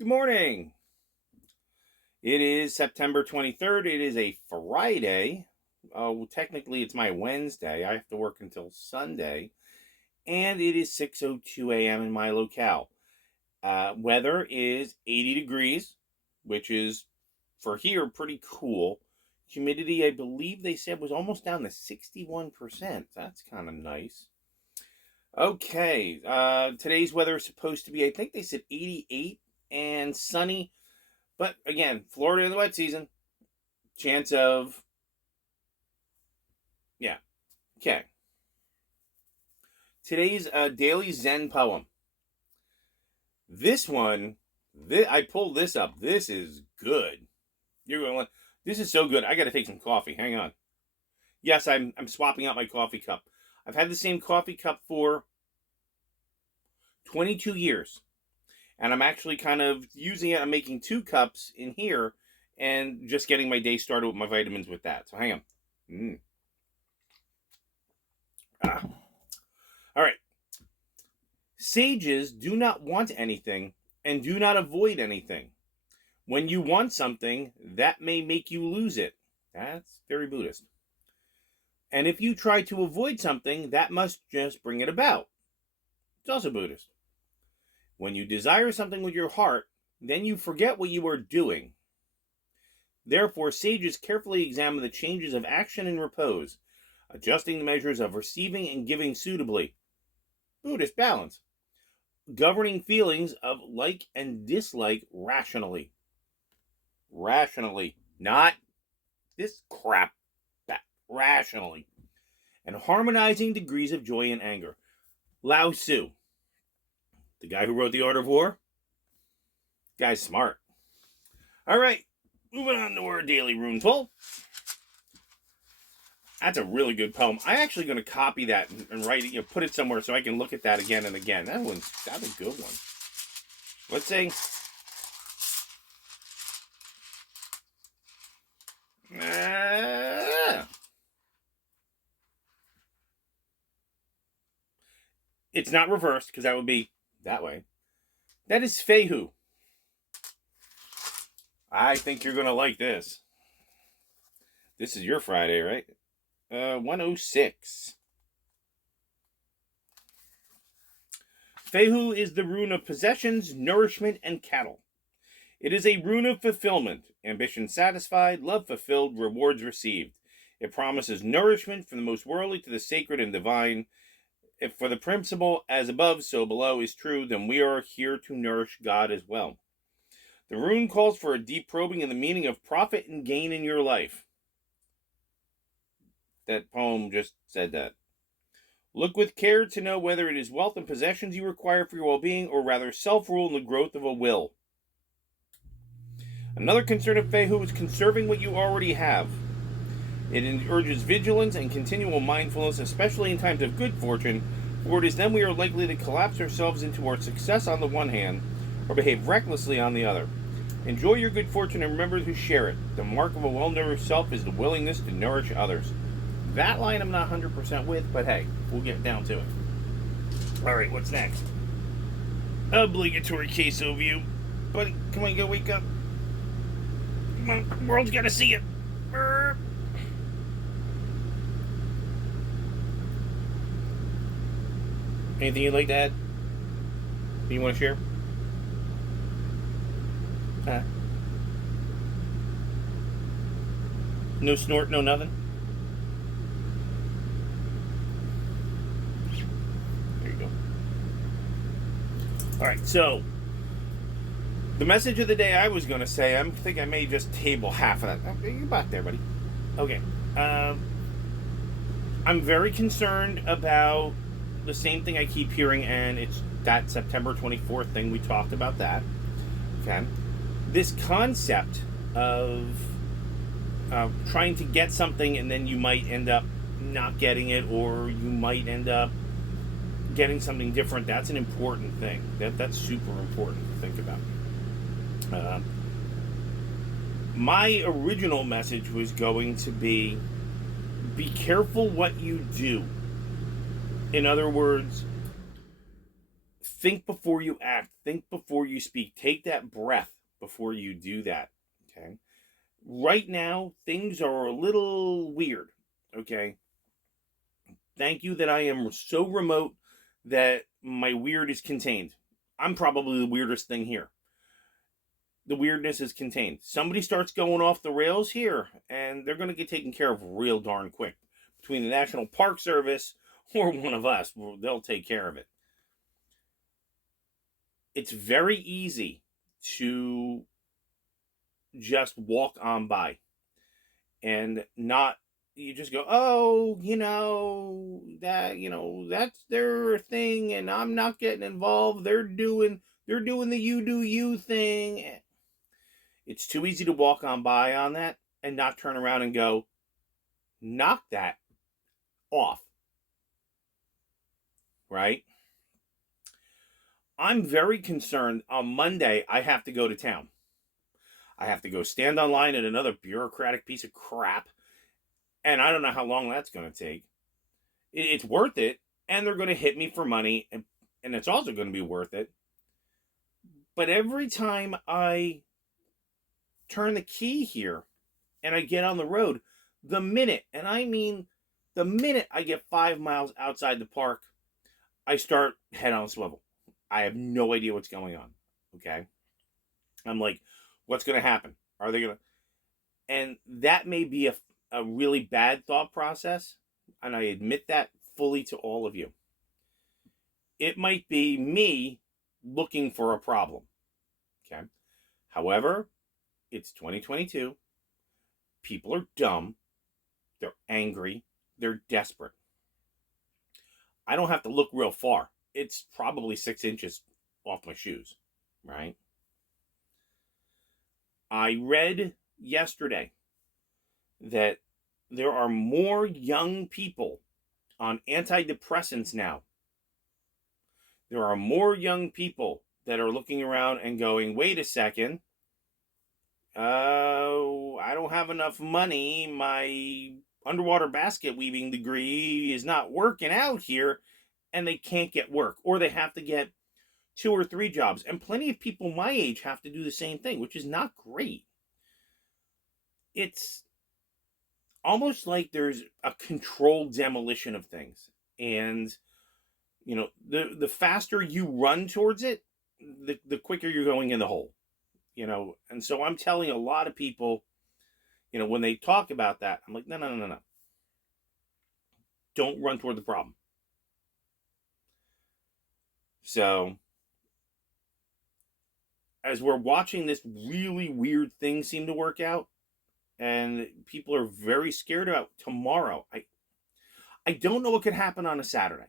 Good morning. It is September 23rd. It is a Friday. Technically, it's my Wednesday. I have to work until Sunday. And it is 6:02 a.m. in my locale. Weather is 80 degrees, which is, for here, pretty cool. Humidity, I believe they said, was almost down to 61%. That's kind of nice. Okay. Today's weather is supposed to be, I think they said 88 and sunny. But again, Florida in the wet season, chance of, yeah. Okay. Today's daily Zen poem. This one, I pulled this up. This is good. You're going, this is so good. I got to take some coffee. Hang on. Yes, I'm swapping out my coffee cup. I've had the same coffee cup for 22 years. And I'm actually kind of using it. I'm making 2 cups in here and just getting my day started with my vitamins with that. So hang on. All right. Sages do not want anything and do not avoid anything. When you want something, that may make you lose it. That's very Buddhist. And if you try to avoid something, that must just bring it about. It's also Buddhist. When you desire something with your heart, then you forget what you are doing. Therefore, sages carefully examine the changes of action and repose, adjusting the measures of receiving and giving suitably. Buddhist balance. Governing feelings of like and dislike rationally. Rationally. Not this crap. That. Rationally. And harmonizing degrees of joy and anger. Lao Tzu. The guy who wrote The Art of War? Guy's smart. All right, moving on to our daily rune pull. That's a really good poem. I'm actually going to copy that and write it, put it somewhere so I can look at that again and again. That's a good one. Let's say, it's not reversed because that would be that way. That is Fehu. I think you're going to like this. This is your Friday, right? 106. Fehu is the rune of possessions, nourishment, and cattle. It is a rune of fulfillment, ambition satisfied, love fulfilled, rewards received. It promises nourishment from the most worldly to the sacred and divine. If for the principle as above, so below is true, then we are here to nourish God as well. The rune calls for a deep probing in the meaning of profit and gain in your life. That poem just said that. Look with care to know whether it is wealth and possessions you require for your well-being, or rather self-rule and the growth of a will. Another concern of Fehu is conserving what you already have. It urges vigilance and continual mindfulness, especially in times of good fortune, for it is then we are likely to collapse ourselves into our success on the one hand, or behave recklessly on the other. Enjoy your good fortune and remember to share it. The mark of a well-nourished self is the willingness to nourish others. That line I'm not 100% with, but hey, we'll get down to it. All right, what's next? Obligatory queso view. Buddy, come on, go wake up. Come on, the world's got to see it. Anything you'd like to add? Do you want to share? No snort, no nothing? There you go. Alright, so the message of the day I was going to say, I think I may just table half of that. You're back there, buddy. Okay. I'm very concerned about the same thing I keep hearing, and it's that September 24th thing. We talked about that. Okay. This concept of trying to get something and then you might end up not getting it, or you might end up getting something different. That's an important thing. That's super important to think about. My original message was going to be careful what you do. In other words, Think before you act. Think before you speak. Take that breath before you do that. Okay. Right now, things are a little weird. Okay. Thank you that I am so remote that my weird is contained. I'm probably the weirdest thing here. The weirdness is contained. Somebody starts going off the rails here, and they're going to get taken care of real darn quick. Between the National Park Service or one of us, they'll take care of it. It's very easy to just walk on by and not, you just go, oh, that's their thing and I'm not getting involved. They're doing the you do you thing. It's too easy to walk on by on that and not turn around and go, knock that off. Right? I'm very concerned. On Monday, I have to go to town. I have to go stand online at another bureaucratic piece of crap. And I don't know how long that's going to take. It's worth it. And they're going to hit me for money. And it's also going to be worth it. But every time I turn the key here and I get on the road, the minute I get 5 miles outside the park, I start head on a swivel. I have no idea what's going on. Okay. I'm like, what's going to happen? Are they going to? And that may be a really bad thought process. And I admit that fully to all of you. It might be me looking for a problem. Okay. However, it's 2022. People are dumb. They're angry. They're desperate. I don't have to look real far. It's probably 6 inches off my shoes, right? I read yesterday that there are more young people on antidepressants now. There are more young people that are looking around and going, wait a second, I don't have enough money. My underwater basket weaving degree is not working out here, and they can't get work, or they have to get 2 or 3 jobs. And plenty of people my age have to do the same thing, which is not great. It's almost like there's a controlled demolition of things. And, the faster you run towards it, the quicker you're going in the hole. And so I'm telling a lot of people, when they talk about that, I'm like, no. Don't run toward the problem. So, as we're watching this really weird thing seem to work out, and people are very scared about tomorrow, I don't know what could happen on a Saturday.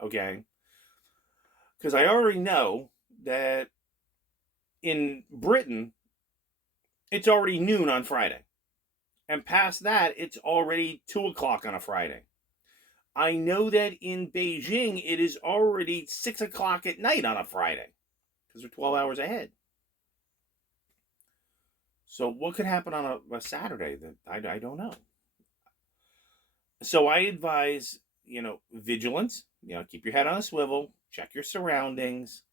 Okay? Because I already know that in Britain, it's already noon on Friday. And past that, it's already 2 o'clock on a Friday. I know that in Beijing, it is already 6 o'clock at night on a Friday. Because they're 12 hours ahead. So what could happen on a Saturday? That I don't know. So I advise, vigilance. Keep your head on a swivel. Check your surroundings.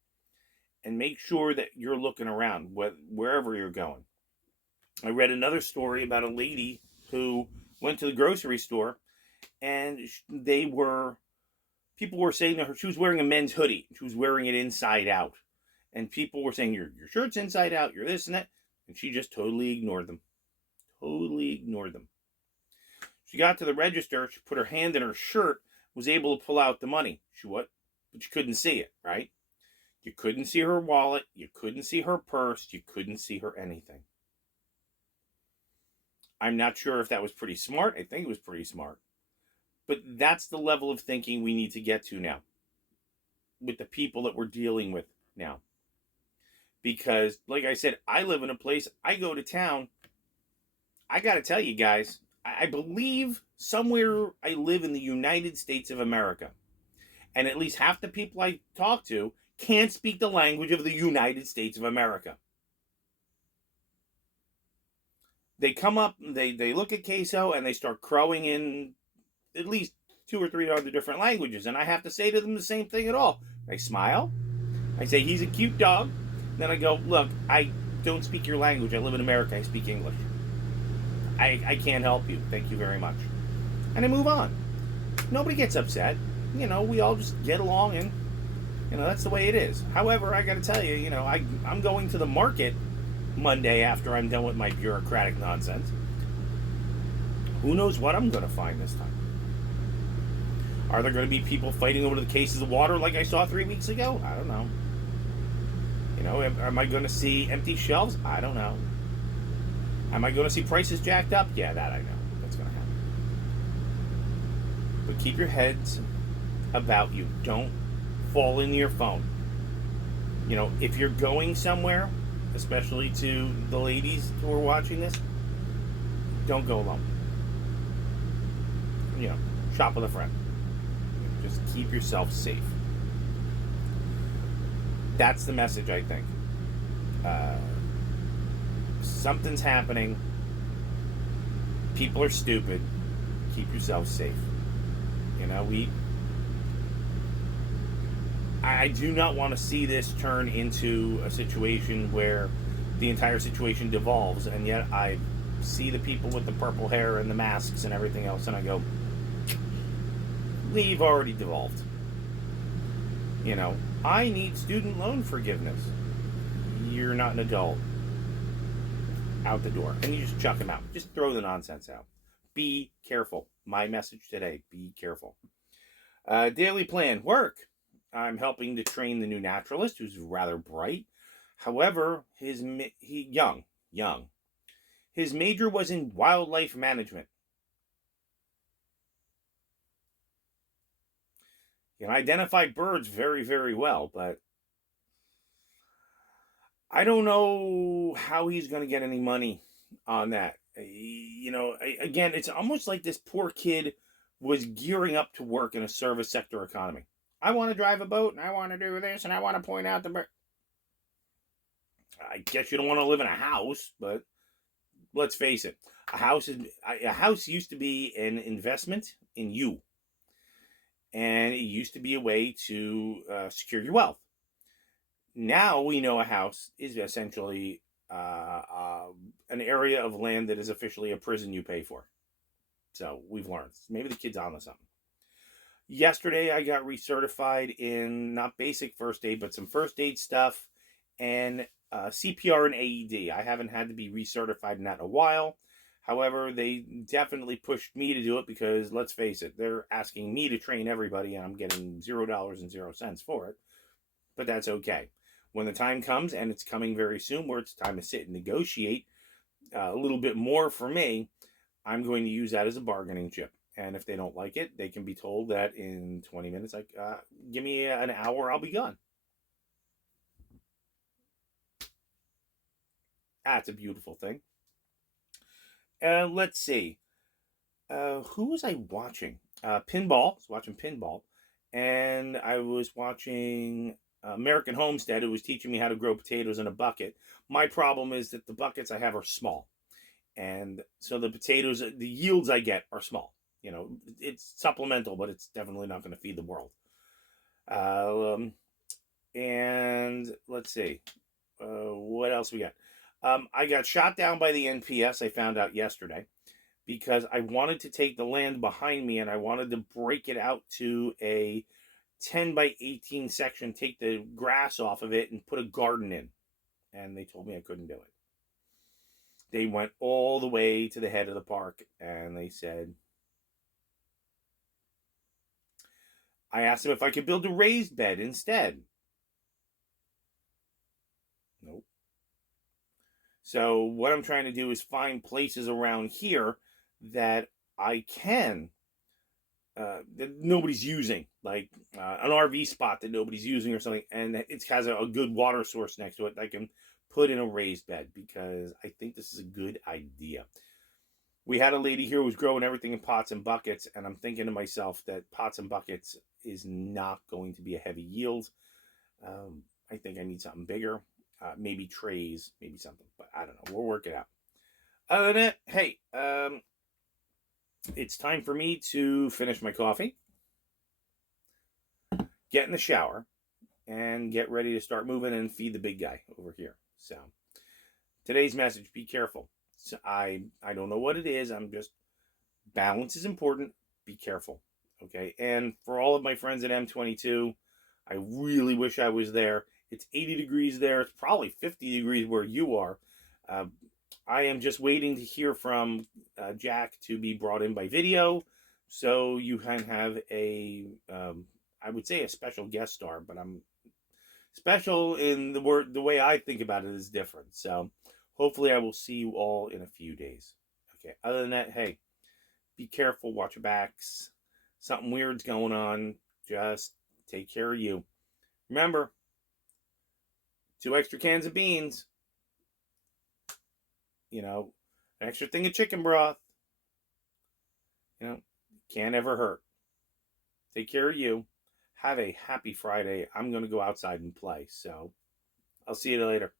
And make sure that you're looking around wherever you're going. I read another story about a lady who went to the grocery store, and people were saying to her, she was wearing a men's hoodie. She was wearing it inside out. And people were saying, your shirt's inside out, you're this and that. And she just totally ignored them. Totally ignored them. She got to the register, she put her hand in her shirt, was able to pull out the money. But you couldn't see it, right? You couldn't see her wallet, you couldn't see her purse, you couldn't see her anything. I'm not sure if that was pretty smart. I think it was pretty smart. But that's the level of thinking we need to get to now with the people that we're dealing with now. Because, like I said, I live in a place, I go to town. I got to tell you guys, I believe somewhere I live in the United States of America. And at least half the people I talk to can't speak the language of the United States of America. They come up, they look at queso, and they start crowing in at least 2 or 3 other different languages. And I have to say to them the same thing at all. I smile. I say, he's a cute dog. Then I go, look, I don't speak your language. I live in America. I speak English. I can't help you. Thank you very much. And I move on. Nobody gets upset. We all just get along, and, that's the way it is. However, I got to tell you, I'm going to the market Monday after I'm done with my bureaucratic nonsense. Who knows what I'm going to find this time? Are there going to be people fighting over the cases of water like I saw 3 weeks ago? I don't know. Am I going to see empty shelves? I don't know. Am I going to see prices jacked up? Yeah, that I know. That's going to happen. But keep your heads about you. Don't fall into your phone. If you're going somewhere, especially to the ladies who are watching this, don't go alone. Shop with a friend. Just keep yourself safe. That's the message, I think. Something's happening. People are stupid. Keep yourself safe. I do not want to see this turn into a situation where the entire situation devolves, and yet I see the people with the purple hair and the masks and everything else, and I go, we've already devolved. I need student loan forgiveness. You're not an adult. Out the door. And you just chuck them out. Just throw the nonsense out. Be careful. My message today, be careful. Daily plan, work. I'm helping to train the new naturalist, who's rather bright. However, he young. His major was in wildlife management. He can identify birds very, very well, but I don't know how he's going to get any money on that. Again, it's almost like this poor kid was gearing up to work in a service sector economy. I want to drive a boat, and I want to do this, and I want to point out the bird. I guess you don't want to live in a house, but let's face it. A house used to be an investment in you, and it used to be a way to secure your wealth. Now we know a house is essentially an area of land that is officially a prison you pay for. So we've learned. Maybe the kid's on to something. Yesterday I got recertified in not basic first aid, but some first aid stuff and CPR and AED. I haven't had to be recertified in that in a while. However, they definitely pushed me to do it because, let's face it, they're asking me to train everybody and I'm getting $0.00 for it. But that's okay. When the time comes, and it's coming very soon, where it's time to sit and negotiate a little bit more for me, I'm going to use that as a bargaining chip. And if they don't like it, they can be told that in 20 minutes, give me an hour, I'll be gone. That's a beautiful thing. Let's see. Who was I watching? Pinball. I was watching Pinball. And I was watching American Homestead, who was teaching me how to grow potatoes in a bucket. My problem is that the buckets I have are small. And so the potatoes, the yields I get are small. It's supplemental, but it's definitely not going to feed the world. And let's see. What else we got? I got shot down by the NPS, I found out yesterday, because I wanted to take the land behind me and I wanted to break it out to a 10 by 18 section, take the grass off of it and put a garden in. And they told me I couldn't do it. They went all the way to the head of the park and they said, I asked them if I could build a raised bed instead. Nope. So what I'm trying to do is find places around here that I can, that nobody's using, like an RV spot that nobody's using or something, and it has a good water source next to it that I can put in a raised bed, because I think this is a good idea. We had a lady here who was growing everything in pots and buckets, and I'm thinking to myself that pots and buckets is not going to be a heavy yield. I think I need something bigger. Maybe trays, maybe something, but I don't know. We'll work it out. Other than that, hey, it's time for me to finish my coffee, get in the shower, and get ready to start moving and feed the big guy over here. So today's message: be careful. So I don't know what it is. I'm just, balance is important. Be careful. Okay. And for all of my friends at M22, I really wish I was there. It's 80 degrees there. It's probably 50 degrees where you are. Uh, I am just waiting to hear from Jack to be brought in by video, so you can have I would say a special guest star, but I'm special in the way I think about it is different. So hopefully I will see you all in a few days. Okay. Other than that, hey, be careful. Watch your backs. Something weird's going on. Just take care of you. Remember, 2 extra cans of beans. An extra thing of chicken broth. Can't ever hurt. Take care of you. Have a happy Friday. I'm going to go outside and play. So I'll see you later.